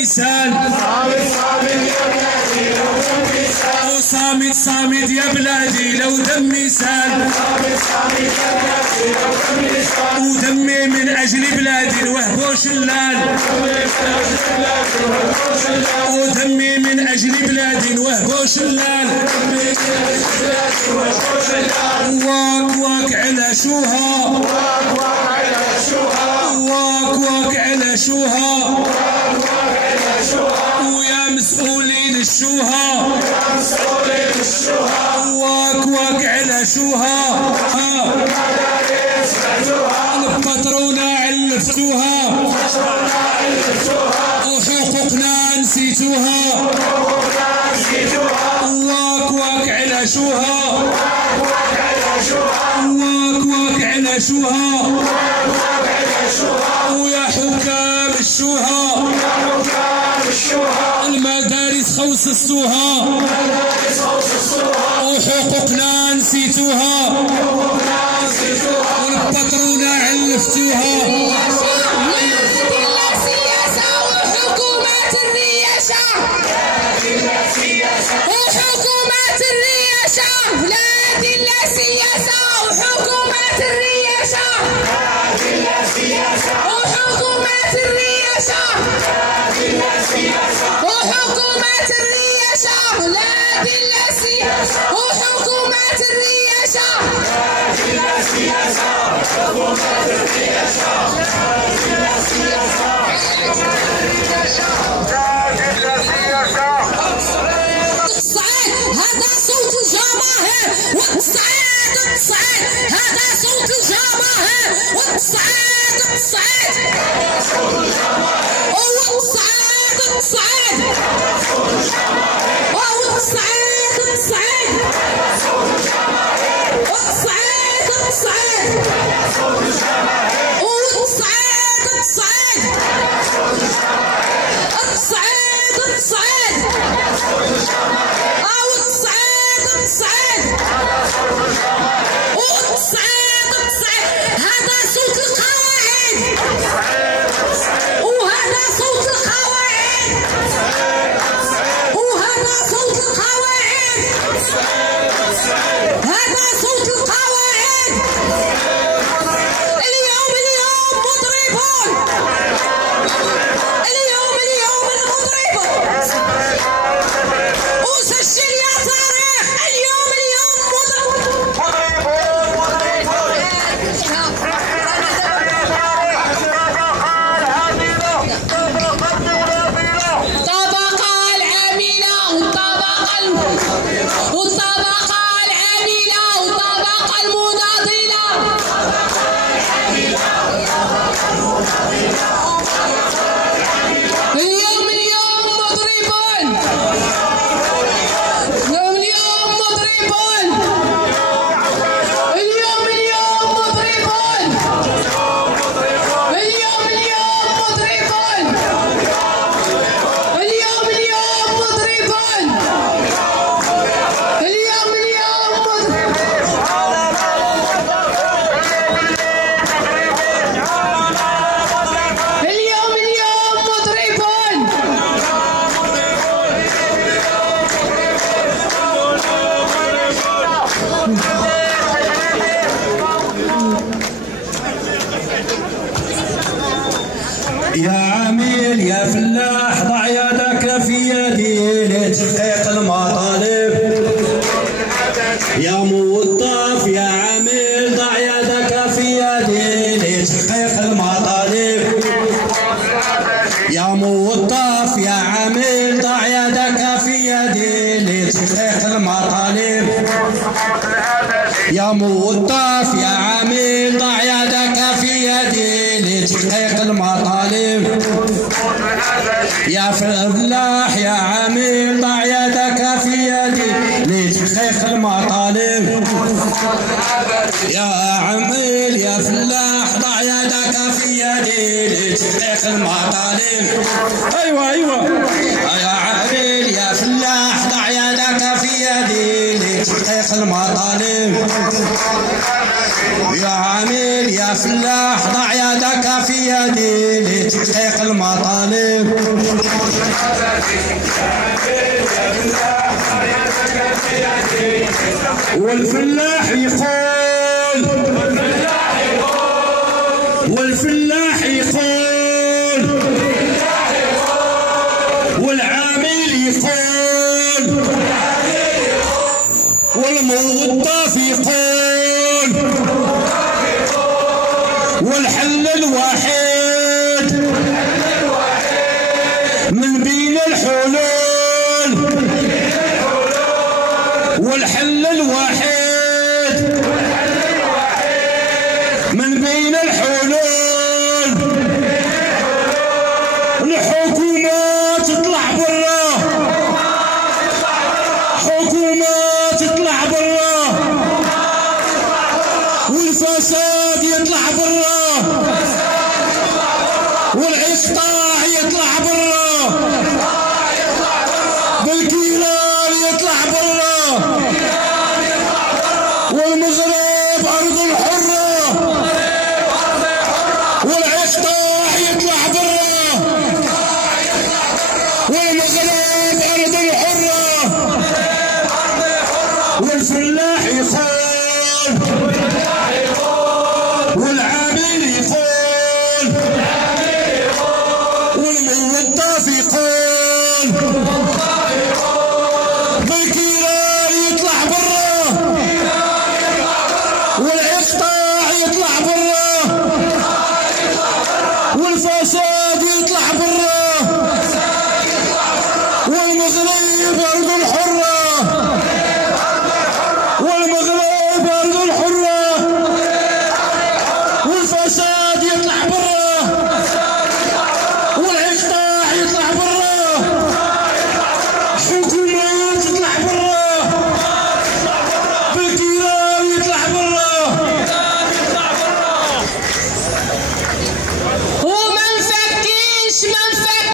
مثال وصامد صامد يا بلادي لو دم مثال ودمي من أجل بلادي الوهب وشلال ودمي من أجل بلادي الوهب وشلال واك واك على شوها واك على شوها ويا مسؤولين الشوها واك على شوها البطرونة علفتوها وحقوقنا نسيتوها واك على شوها واك على شوها ويا حكام الشوها المدارس خوصصتوها وحقوقنا نسيتوها والبطرونة علفتوها وحكومات الرياشة لا دين لا سياسة وحكومات الرياشة وحكومات الرياشة وحكومات الرياشة لا دين لا سياسة وحكومات الرياشة هذا صوت الجماهير والصعيد هذا صوت الجماهير والصعيد والصعيد هذا صوت القواعد وهذا صوت القواعد وهذا صوت القواعد هذا صوت القواعد اليوم مضربون اليوم المضربون وسجل يا تاريخ اليوم يا عميل يا فلاح ضع يدك في يدي لتحقيق المطالب يا موظف يا عميل ضع يدك في يدي لتحقيق المطالب يا موظف يا عميل ضع يدك في يدي لتحقيق المطالب يا موظف يا عميل ضع يدك في يدي لتحقيق المطالب يا فلاح يا عميل ضع يدك في يدي لتحقيق المطالب يا عميل يا فلاح ضع يدك في يدي لتحقيق المطالب ايوه يا عميل يا فلاح ضع يدك في يدي لتحقيق المطالب يا عميل يا فلاح ضع يدك في يدي لتحقيق المطالب والفلاح يقول والفلاح يقول والعامل يقول والموظف يقول والحل الوحيد من بين الحلول والحل الوحيد من بين الحلول الحكومة تطلع برا حكومة تطلع برا والفساد